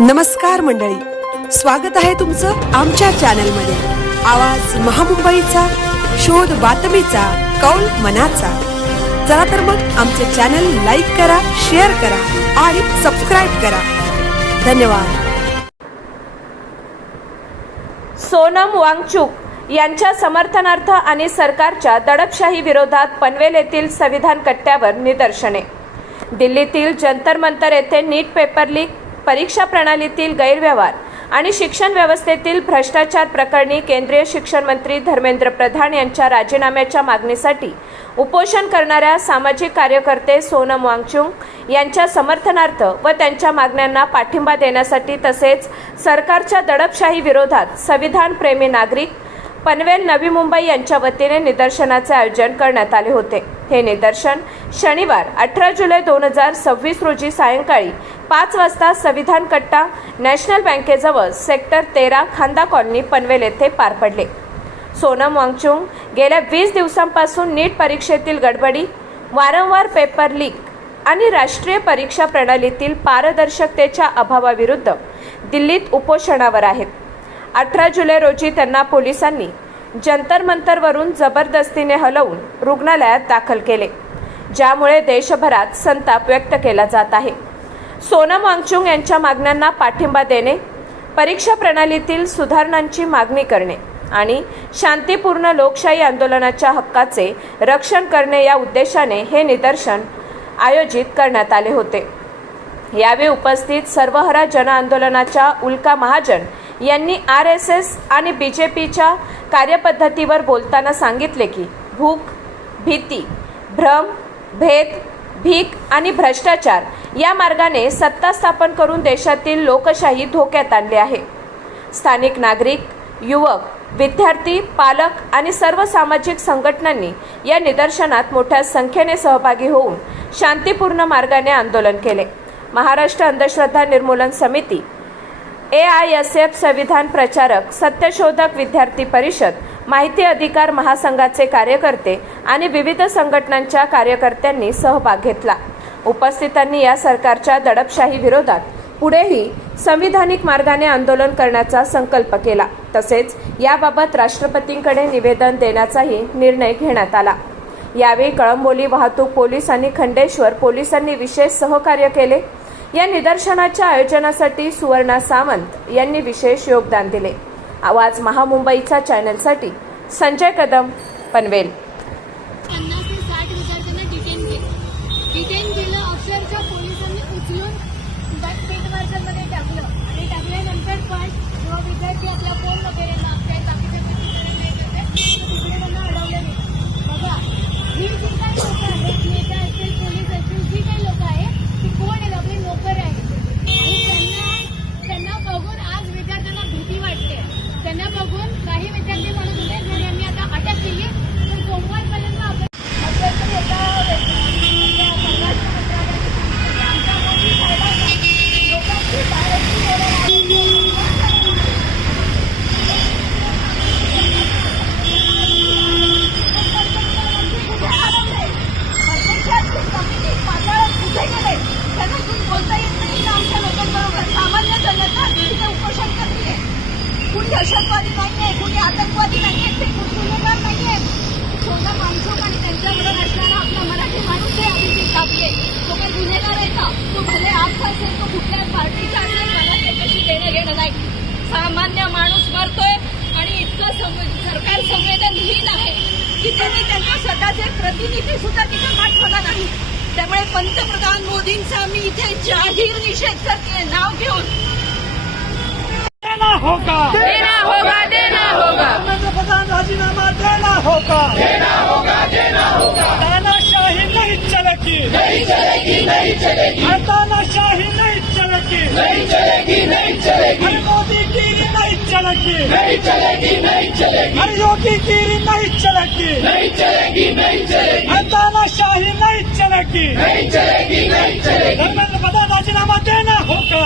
नमस्कार मंडळी, स्वागत आहे तुमचं आमच्या चॅनलमध्ये। आवाज महामुंबईचा, शोध बातमीचा, कौल मनाचा। चला तर मग आमचे चॅनल लाईक करा, शेअर करा आणि सबस्क्राइब करा। धन्यवाद। सोनम वांगचुक यांच्या समर्थनार्थ आणि सरकारच्या दडपशाही विरोधात पनवेल येथील संविधान कट्ट्यावर निदर्शने। दिल्लीतील जंतर मंतर येथे नीट पेपर लीक, परीक्षा प्रणालीतील गैरव्यवहार आणि शिक्षण व्यवस्थेतील भ्रष्टाचार प्रकरणी केंद्रीय शिक्षण मंत्री धर्मेंद्र प्रधान यांच्या राजीनाम्याच्या मागणीसाठी उपोषण करणाऱ्या सामाजिक कार्यकर्ते सोनम वांगचुक यांच्या समर्थनार्थ व त्यांच्या मागण्यांना पाठिंबा देण्यासाठी तसेच सरकारच्या दडपशाही विरोधात संविधान प्रेमी नागरिक पनवेल नवी मुंबई यांच्या वतीने निदर्शनाचे आयोजन करण्यात आले होते। हे निदर्शन शनिवार 18 जुलै 2026 रोजी सायंकाळी 5 वाजता संविधान कट्टा नॅशनल बँकेजवळ सेक्टर 13 खांदा कॉलनी पनवेल येथे पार पडले। सोनम वांगचुक गेल्या 20 दिवसांपासून नीट परीक्षेतील गडबडी, वारंवार पेपर लीक आणि राष्ट्रीय परीक्षा प्रणालीतील पारदर्शकतेच्या अभावाविरुद्ध दिल्लीत उपोषणावर आहेत। 18 जुलै रोजी त्यांना पोलिसांनी जंतर मंतरवरून जबरदस्तीने हलवून रुग्णालयात दाखल केले, ज्यामुळे देशभरात संताप व्यक्त केला जात आहे। सोनम वांगचुक यांच्या मागण्यांना पाठिंबा देणे, परीक्षा प्रणालीतील सुधारणांची मागणी करणे आणि शांतिपूर्ण लोकशाही आंदोलनाच्या हक्काचे रक्षण करणे या उद्देशाने हे निदर्शन आयोजित करण्यात आले होते। यावेळी उपस्थित सर्वहरा जन आंदोलनाच्या उल्का महाजन यांनी RSS आणि BJPच्या कार्यपद्धतीवर बोलताना सांगितले की भूक, भीती, भ्रम, भेद, भीक आणि भ्रष्टाचार या मार्गाने सत्ता स्थापन करून देशातील लोकशाही धोक्यात आणली आहे। स्थानिक नागरिक, युवक, विद्यार्थी, पालक आणि सर्व सामाजिक संघटनांनी या निदर्शनात मोठ्या संख्येने सहभागी होऊन शांतिपूर्ण मार्गाने आंदोलन केले। महाराष्ट्र अंधश्रद्धा निर्मूलन समिती, AISF संविधान प्रचारक, सत्यशोधक विद्यार्थी परिषद, माहिती अधिकार महासंघाचे कार्यकर्ते आणि विविध संघटनांच्या कार्यकर्त्यांनी सहभाग घेतला। उपस्थितांनी या सरकारच्या दडपशाही विरोधात पुढेही संविधानिक मार्गाने आंदोलन करण्याचा संकल्प केला। तसेच याबाबत राष्ट्रपतींकडे निवेदन देण्याचाही निर्णय घेण्यात आला। यावेळी कळंबोली वाहतूक पोलीस आणि खंडेश्वर पोलिसांनी विशेष सहकार्य केले। या निदर्शनाच्या आयोजनासाठी सुवर्णा सावंत यांनी विशेष योगदान दिले। आवाज महामुंबईचा चॅनलसाठी संजय कदम, पनवेल। 50 ते 60 विद्यार्थ्यांना डिटेन केलं। अक्षरशः पोलिसांनी उचलून पेटवार्जामध्ये टाकलं आणि टाकल्यानंतर पण जेव्हा विद्यार्थी आपला फोन वगैरे मागतायत, बाकीच्या गोष्टी करायला येत होते, तिकडे त्यांना अडवलं नाही। बघा, ही जी काही लोक आहेत, नेता असतील, पोलीस असतील, जी काही लोक आहेत ती कोण आहेत? आपले नोकर आहेत आणि त्यांना बघून आज विद्यार्थ्यांना भीती वाटते। त्यांना बघून काही विद्यार्थी म्हणत होते जर यांनी आता अटक केली तर सोमवारपर्यंत आपण दहशतवादी नाहीये, कुणी आतंकवादी नाहीये, ते गुन्हेगार नाहीये। सोनम वांगचुक आणि त्यांच्याबरोबर असणारा आपला मराठी माणूस आहे, अभिजित दाबले, तो काही गुन्हेगार आहे का? तो भले आज असेल, तो कुठल्या पार्टीचा असेल, मला त्याच्याशी देणं घेणं नाही। सामान्य माणूस मरतोय आणि इतकं सरकार संवेदनहीन आहे की त्यांनी त्यांचा स्वतःचे प्रतिनिधी सुद्धा तिथे पाठवला नाही। त्यामुळे पंतप्रधान मोदींचा मी इथे जाहीर निषेध करते, नाव घेऊन। देना होगा, देना होगा, देना होगा, पंतप्रधान राजीनामा देना होगा, देना होगा, देना होगा। तानाशाही नहीं चलेगी, नहीं चलेगी, नहीं चलेगी, तानाशाही नहीं चलेगी, नहीं चलेगी, नहीं चलेगी, हर मोदी गिरी नहीं चलेगी, नहीं चलेगी, नहीं चलेगी, हर योगी गिरी नहीं चलेगी, नहीं चलेगी, नहीं चलेगी, तानाशाही नहीं चलेगी, नहीं चलेगी, नहीं चलेगी, धर्मेंद्र प्रधान राजीनामा देना होगा,